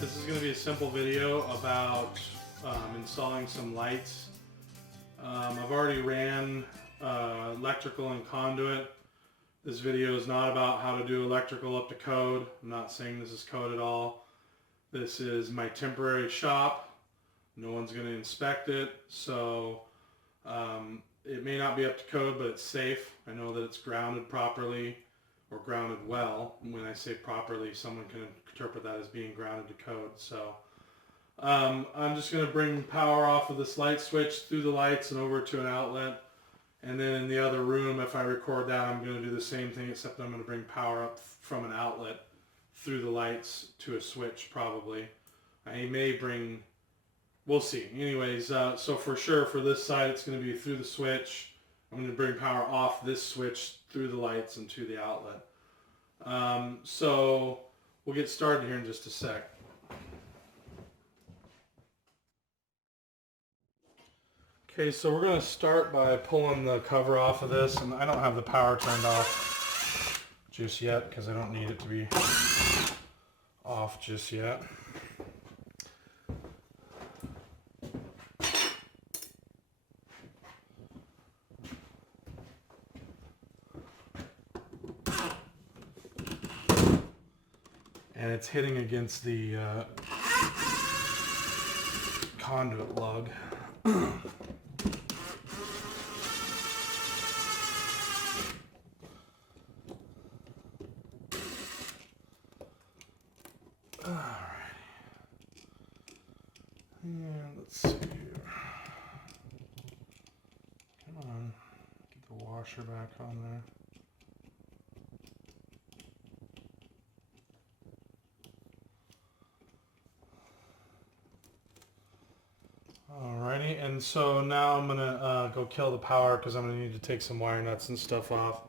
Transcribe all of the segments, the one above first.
This is going to be a simple video about installing some lights. I've already ran electrical and conduit. This video is not about how to do electrical up to code. I'm not saying this is code at all. This is my temporary shop. No one's going to inspect it, so it may not be up to code, but it's safe. I know that it's grounded properly or grounded well. When I say properly, someone can interpret that as being grounded to code. So I'm just going to bring power off of this light switch through the lights and over to an outlet. And then in the other room, if I record that, I'm going to do the same thing, except I'm going to bring power up from an outlet through the lights to a switch probably. I may bring, we'll see. Anyways, so for sure for this side, it's going to be through the switch. I'm going to bring power off this switch through the lights and to the outlet. So we'll get started here in just a sec. Okay, so we're going to start by pulling the cover off of this, and I don't have the power turned off just yet because I don't need it to be off just yet. And it's hitting against the conduit lug. Alright. And let's see here. Come on. Get the washer back on there. Alrighty, and so now I'm gonna go kill the power because I'm gonna need to take some wire nuts and stuff off.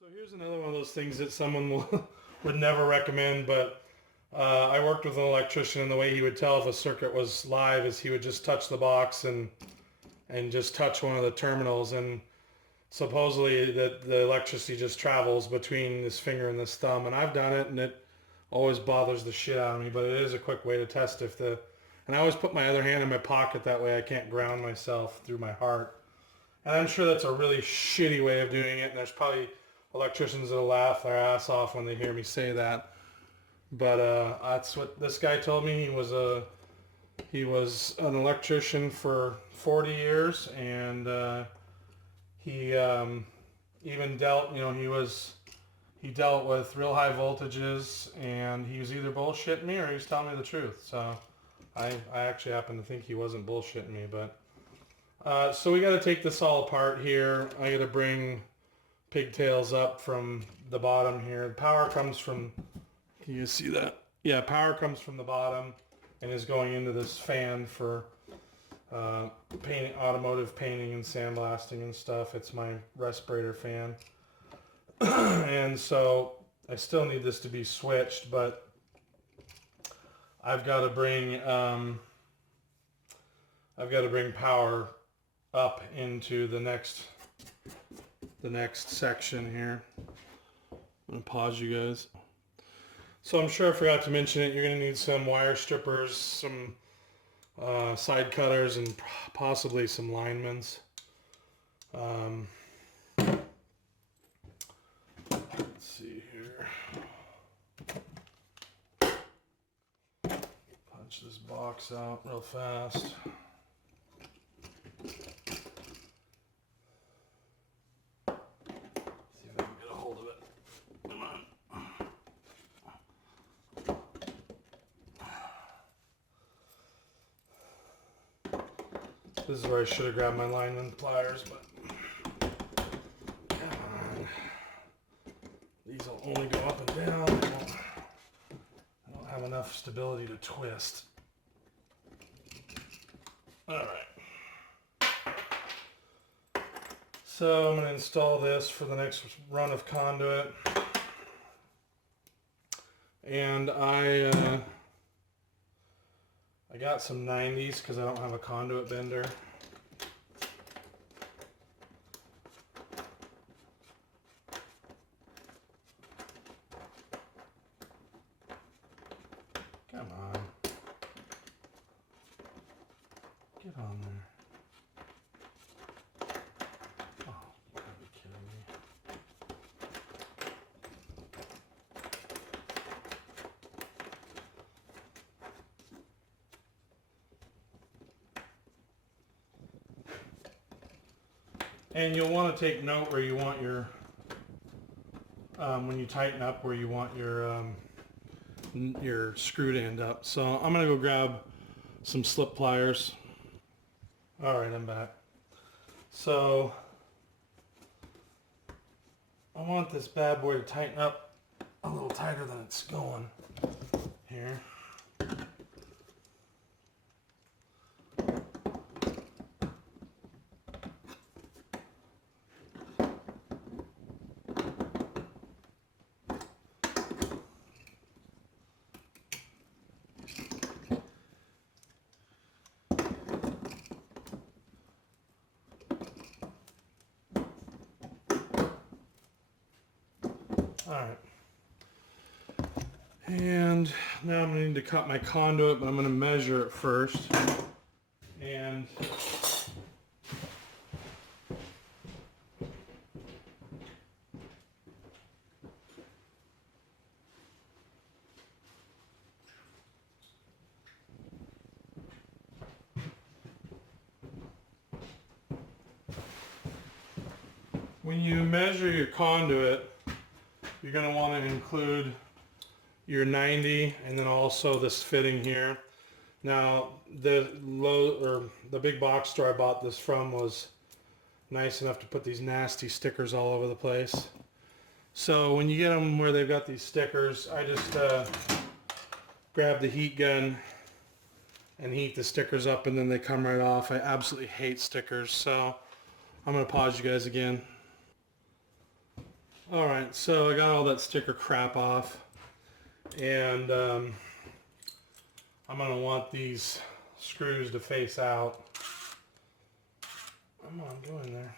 So here's another one of those things that someone would never recommend, but I worked with an electrician, and the way he would tell if a circuit was live is he would just touch the box and just touch one of the terminals, and supposedly that the electricity just travels between this finger and this thumb, and I've done it, and it always bothers the shit out of me, but it is a quick way to test if the, and I always put my other hand in my pocket, that way I can't ground myself through my heart. And I'm sure that's a really shitty way of doing it, and there's probably electricians that'll laugh their ass off when they hear me say that. But that's what this guy told me. He was an electrician for 40 years, and he even dealt, he dealt with real high voltages, and he was either bullshitting me or he was telling me the truth. So I actually happen to think he wasn't bullshitting me. But so we got to take this all apart here. I got to bring pigtails up from the bottom here. Power comes from, can you see that? Yeah, power comes from the bottom and is going into this fan for painting, automotive painting and sandblasting and stuff. It's my respirator fan. And so I still need this to be switched, but I've got to bring power up into the next section here. I'm gonna pause you guys. So I'm sure I forgot to mention it. You're gonna need some wire strippers, some side cutters, and possibly some linemans. Let's see here. Punch this box out real fast. See if I can get a hold of it. Come on. This is where I should have grabbed my lineman pliers, but these will only go up and down. I don't have enough stability to twist. Alright. So I'm going to install this for the next run of conduit. And I got some 90s because I don't have a conduit bender. Come on. Get on there. Oh, you gotta be kidding me. And you'll want to take note where you want your, when you tighten up where you want your screw to end up. So I'm going to go grab some slip pliers. All right, I'm back. So I want this bad boy to tighten up a little tighter than it's going here. All right. And now I'm going to need to cut my conduit, but I'm going to measure it first. And when you measure your conduit, you're going to want to include your 90 and then also this fitting here. Now the big box store I bought this from was nice enough to put these nasty stickers all over the place. So when you get them where they've got these stickers, I just grab the heat gun and heat the stickers up and then they come right off. I absolutely hate stickers, so I'm going to pause you guys again. Alright, so I got all that sticker crap off, and I'm going to want these screws to face out. Come on, go in there.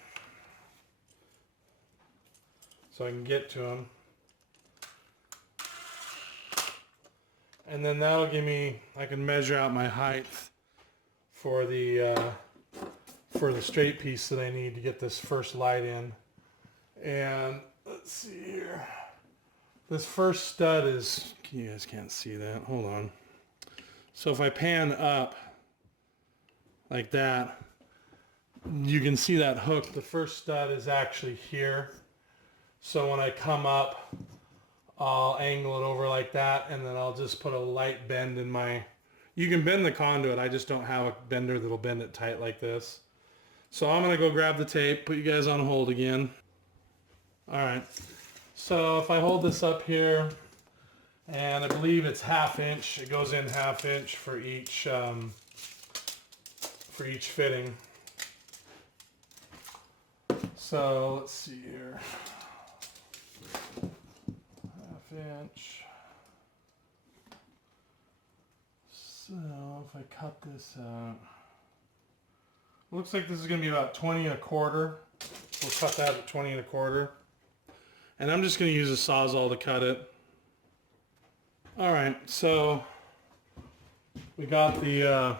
So I can get to them. And then that'll give me, I can measure out my height for the straight piece that I need to get this first light in. And let's see here. This first stud is, you guys can't see that, hold on. So if I pan up like that, you can see that hook. The first stud is actually here. So when I come up, I'll angle it over like that, and then I'll just put a light bend in my, you can bend the conduit, I just don't have a bender that'll bend it tight like this. So I'm gonna go grab the tape, put you guys on hold again. Alright, so if I hold this up here, and I believe it's 1/2 inch, it goes in 1/2 inch for each fitting. So let's see here, 1/2 inch. So if I cut this out, looks like this is going to be about 20 1/4. We'll cut that at 20 1/4. And I'm just going to use a Sawzall to cut it. Alright, so we got the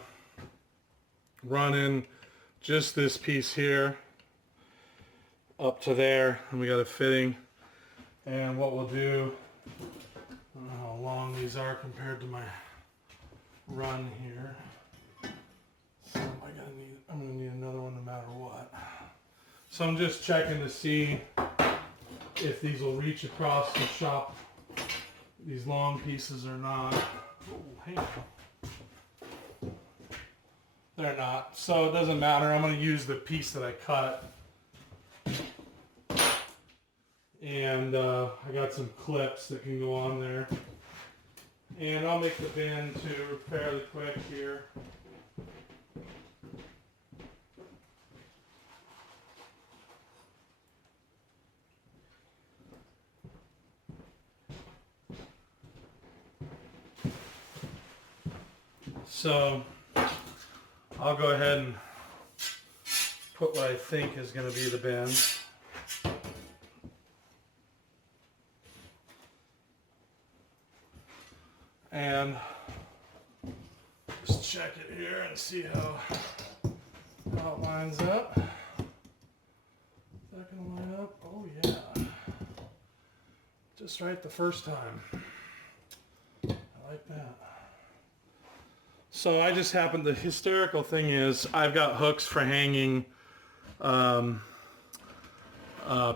run in just this piece here up to there, and we got a fitting. And what we'll do, I don't know how long these are compared to my run here. So I'm gonna need another one no matter what. So I'm just checking to see if these will reach across the shop, these long pieces or not. Oh, hang on. They're not, so it doesn't matter. I'm going to use the piece that I cut. And I got some clips that can go on there. And I'll make the bend too fairly quick here. So I'll go ahead and put what I think is going to be the bend. And check it here and see how it lines up. Is that going to line up? Oh yeah. Just right the first time. I like that. So I just happened, the hysterical thing is I've got hooks for hanging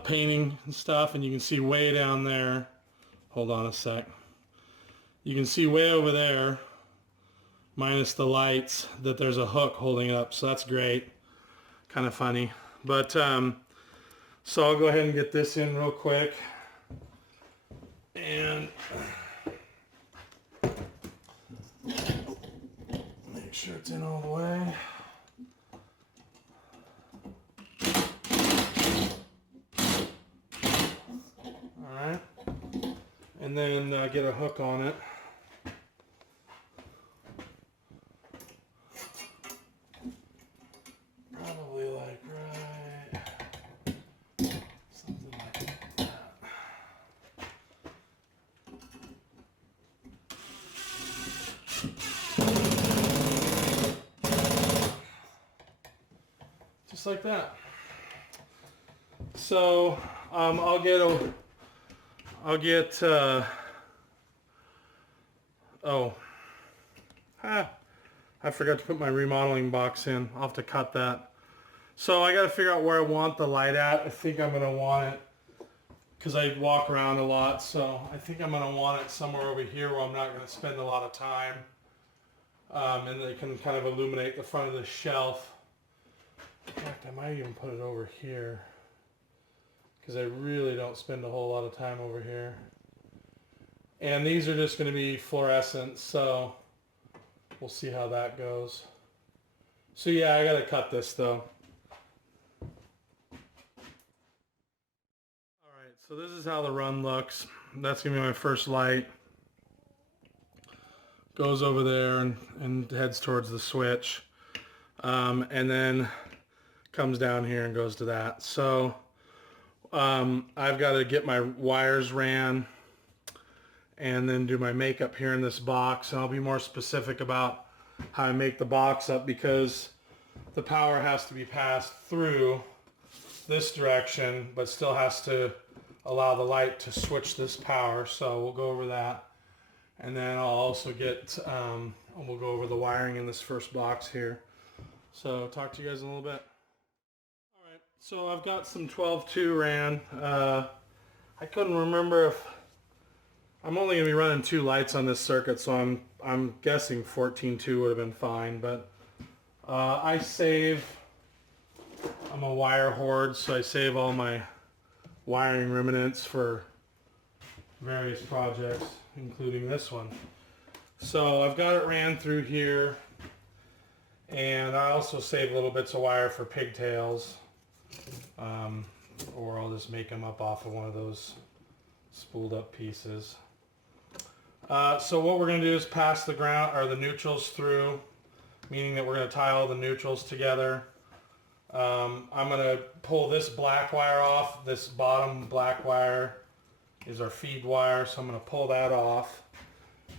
painting and stuff, and you can see way down there. Hold on a sec. You can see way over there, minus the lights, that there's a hook holding it up. So that's great. Kind of funny. But so I'll go ahead and get this in real quick. And make sure it's in all the way. Alright. And then get a hook on it. Probably like right, something like that. Just like that. So I forgot to put my remodeling box in. I'll have to cut that. So I got to figure out where I want the light at. I think I'm going to want it, because I walk around a lot, so I think I'm going to want it somewhere over here where I'm not going to spend a lot of time. And they can kind of illuminate the front of the shelf. In fact, I might even put it over here, because I really don't spend a whole lot of time over here. And these are just going to be fluorescent, so we'll see how that goes. So yeah, I got to cut this though. Alright, so this is how the run looks. That's going to be my first light. Goes over there and heads towards the switch. And then comes down here and goes to that. So I've got to get my wires ran and then do my makeup here in this box. And I'll be more specific about how I make the box up, because the power has to be passed through this direction, but still has to allow the light to switch this power. So we'll go over that. And then I'll also get, we'll go over the wiring in this first box here. So talk to you guys in a little bit. Alright, so I've got some 12-2 ran. I couldn't remember if, I'm only going to be running 2 lights on this circuit, so I'm guessing 14-2 would have been fine. But I save, I'm a wire hoard, so I save all my wiring remnants for various projects, including this one. So I've got it ran through here, and I also save little bits of wire for pigtails, or I'll just make them up off of one of those spooled up pieces. So what we're going to do is pass the ground or the neutrals through, meaning that we're going to tie all the neutrals together. I'm going to pull this black wire off. This bottom black wire is our feed wire, so I'm going to pull that off,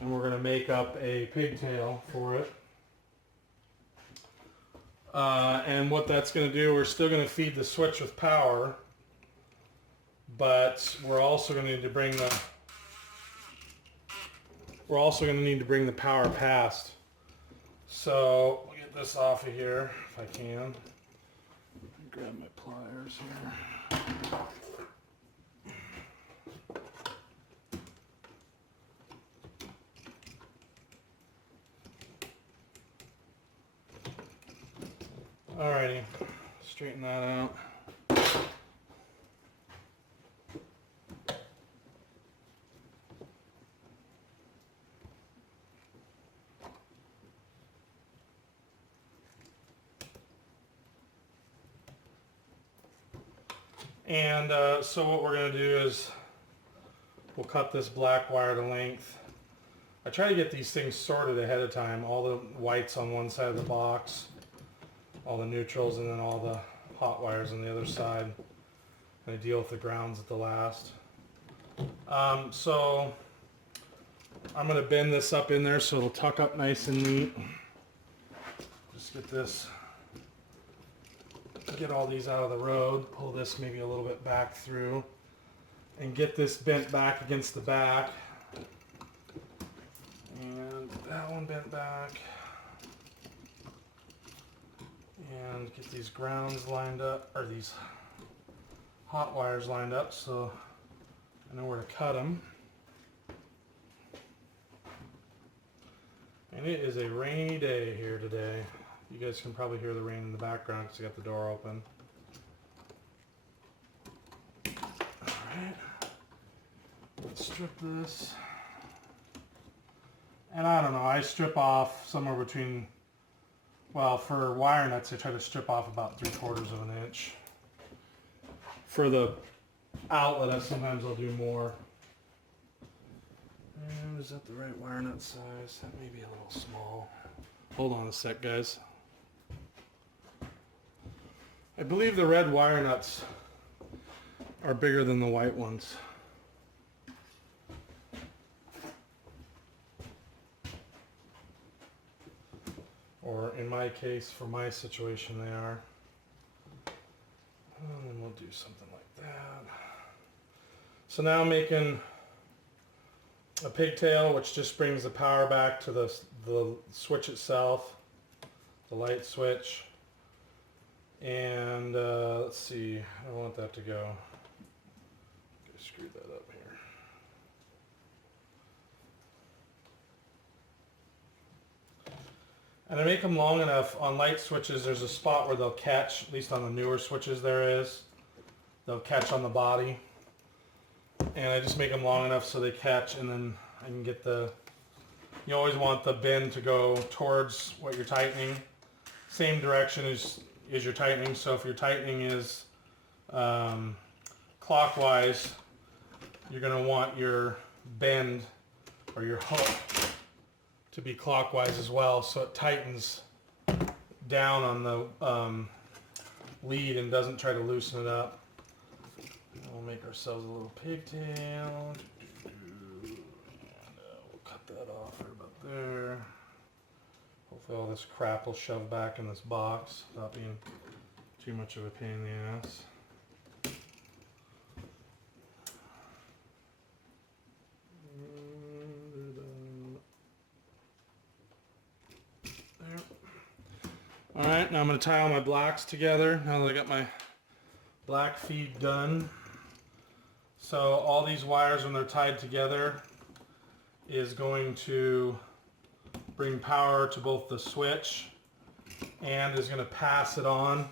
and we're going to make up a pigtail for it. And what that's going to do, we're still going to feed the switch with power, but we're also going to need to bring the power past. So we'll get this off of here if I can. Grab my pliers here. Alrighty, straighten that out. And so what we're going to do is we'll cut this black wire to length. I try to get these things sorted ahead of time. All the whites on one side of the box, all the neutrals, and then all the hot wires on the other side. And I deal with the grounds at the last. So I'm going to bend this up in there so it'll tuck up nice and neat. Just get all these out of the road, pull this maybe a little bit back through, and get this bent back against the back. And that one bent back. And get these grounds lined up, or these hot wires lined up so I know where to cut them. And it is a rainy day here today. You guys can probably hear the rain in the background because I got the door open. Alright, let's strip this. And I don't know, I strip off somewhere between, well, for wire nuts I try to strip off about 3/4 of an inch. For the outlet, sometimes I'll do more. And is that the right wire nut size? That may be a little small. Hold on a sec, guys. I believe the red wire nuts are bigger than the white ones. Or in my case, for my situation, they are. And then we'll do something like that. So now I'm making a pigtail, which just brings the power back to the switch itself, the light switch. And let's see, I don't want that to go. I screwed that up here. And I make them long enough. On light switches, there's a spot where they'll catch, at least on the newer switches there is. They'll catch on the body. And I just make them long enough so they catch, and then I can get you always want the bend to go towards what you're tightening. Same direction as you're tightening, so if your tightening is clockwise, you're going to want your bend or your hook to be clockwise as well, so it tightens down on the lead and doesn't try to loosen it up. We'll make ourselves a little pigtail. And we'll cut that off right about there. Hopefully all this crap will shove back in this box without being too much of a pain in the ass. There. Alright, now I'm going to tie all my blacks together now that I got my black feed done. So all these wires, when they're tied together, is going to bring power to both the switch and is going to pass it on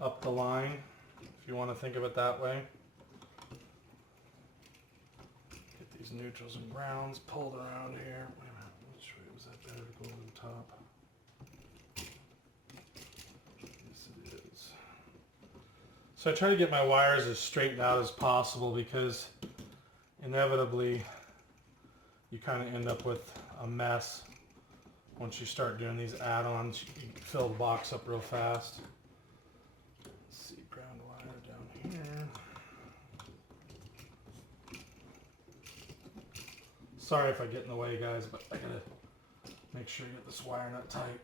up the line, if you want to think of it that way. Get these neutrals and grounds pulled around here. Wait a minute, which way was that better to go to the top? Yes, it is. So I try to get my wires as straightened out as possible because inevitably you kind of end up with a mess once you start doing these add-ons. You can fill the box up real fast. Let's see, ground wire down here. Sorry if I get in the way, guys, but I gotta make sure you get this wire nut tight.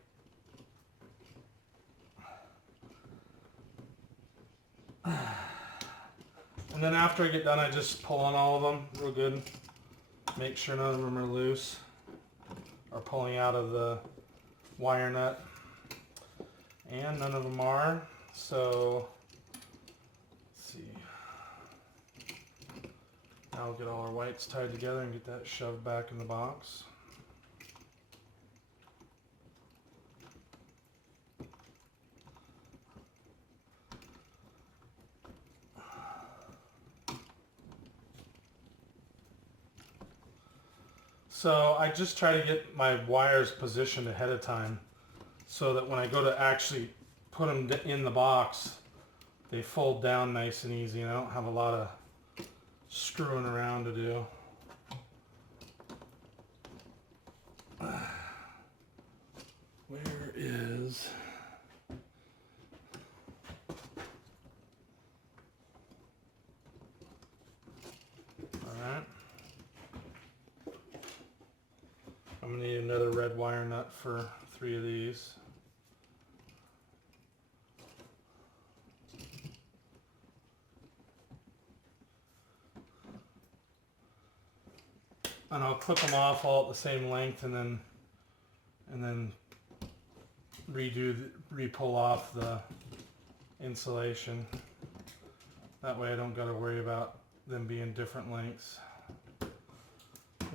And then after I get done, I just pull on all of them real good. Make sure none of them are loose or pulling out of the wire nut. And none of them are. So, let's see. Now we'll get all our whites tied together and get that shoved back in the box. So I just try to get my wires positioned ahead of time so that when I go to actually put them in the box, they fold down nice and easy and I don't have a lot of screwing around to do. Where is... Alright. I'm going to need another red wire nut for 3 of these. and I'll clip them off all at the same length, and then re-pull off the insulation. That way I don't got to worry about them being different lengths.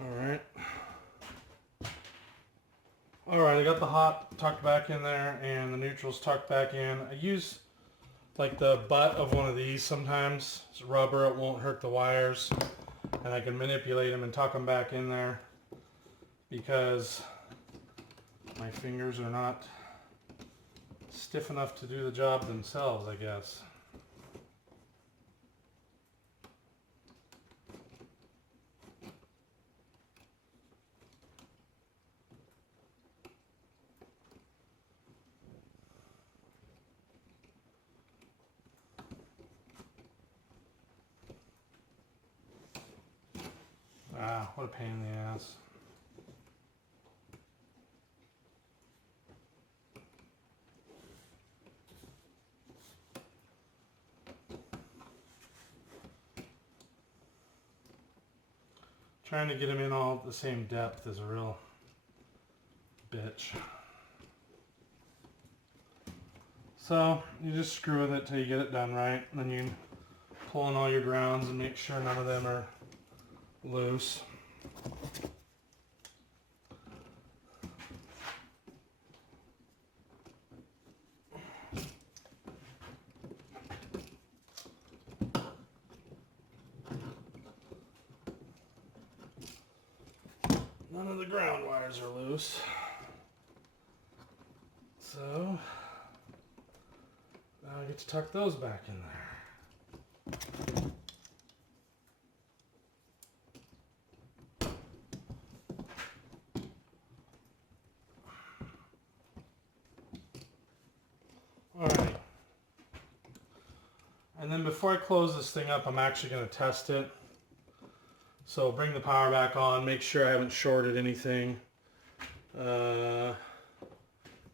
Alright, I got the hot tucked back in there and the neutrals tucked back in. I use like the butt of one of these sometimes. It's rubber, it won't hurt the wires, and I can manipulate them and tuck them back in there because my fingers are not stiff enough to do the job themselves, I guess. Ah, what a pain in the ass. Trying to get them in all the same depth is a real bitch. So you just screw with it till you get it done right, and then you pull in all your grounds and make sure none of them are loose. None of the ground wires are loose. So now I get to tuck those back in there. Alright. And then before I close this thing up, I'm actually going to test it. So bring the power back on, make sure I haven't shorted anything.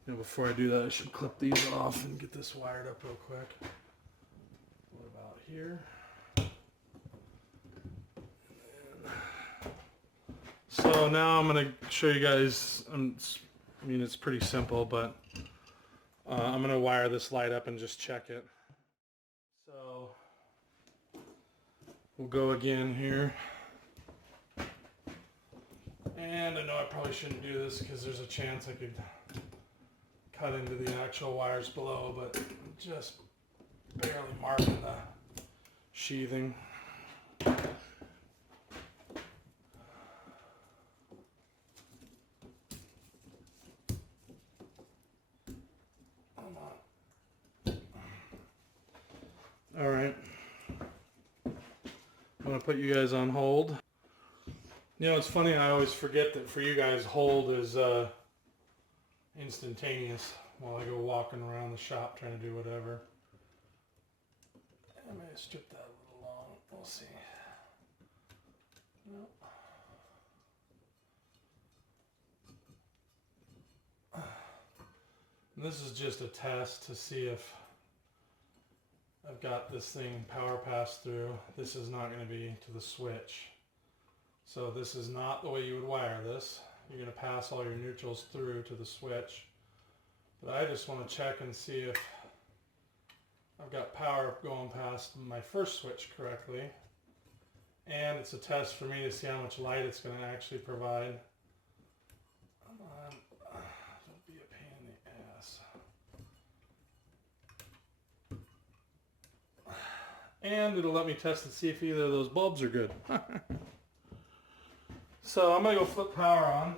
Before I do that, I should clip these off and get this wired up real quick. What about here? So now I'm going to show you guys, it's pretty simple, but I'm going to wire this light up and just check it. So we'll go again here. And I know I probably shouldn't do this because there's a chance I could cut into the actual wires below, but I'm just barely marking the sheathing. Come on. All right. I'm going to put you guys on hold. You know, it's funny, I always forget that for you guys, hold is instantaneous while I go walking around the shop trying to do whatever. I may strip that a little long. We'll see. Nope. And this is just a test to see if I've got this thing power pass through. This is not going to be to the switch. So this is not the way you would wire this. You're going to pass all your neutrals through to the switch. But I just want to check and see if I've got power going past my first switch correctly. And it's a test for me to see how much light it's going to actually provide. Come on. Don't be a pain in the ass. And it'll let me test and see if either of those bulbs are good. So I'm going to go flip power on.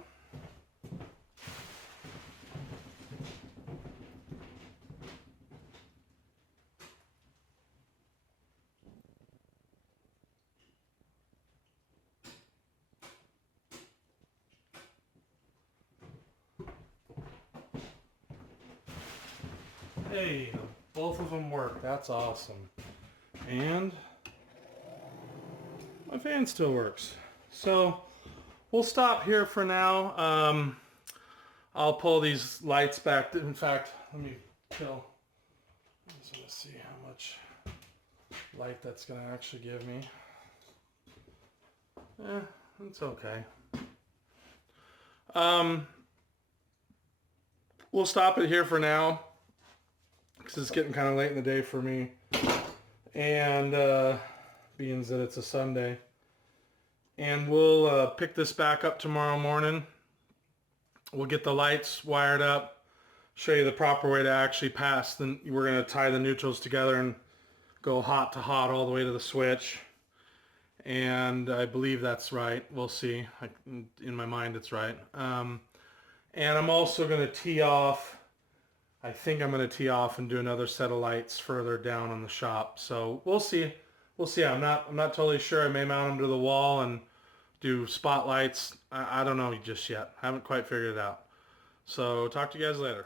Hey, both of them work. That's awesome. And my fan still works. So we'll stop here for now. I'll pull these lights back. In fact, let me kill. I just want to see how much light that's going to actually give me. It's okay. We'll stop it here for now because it's getting kind of late in the day for me, and being that it's a Sunday. And we'll pick this back up tomorrow morning. We'll get the lights wired up, show you the proper way to actually pass. Then we're going to tie the neutrals together and go hot to hot all the way to the switch. And I believe that's right. We'll see. In my mind, it's right. And I'm also going to tee off. I think I'm going to tee off and do another set of lights further down on the shop. So we'll see. We'll see. I'm not totally sure. I may mount them to the wall and do spotlights. I don't know just yet. I haven't quite figured it out. So talk to you guys later.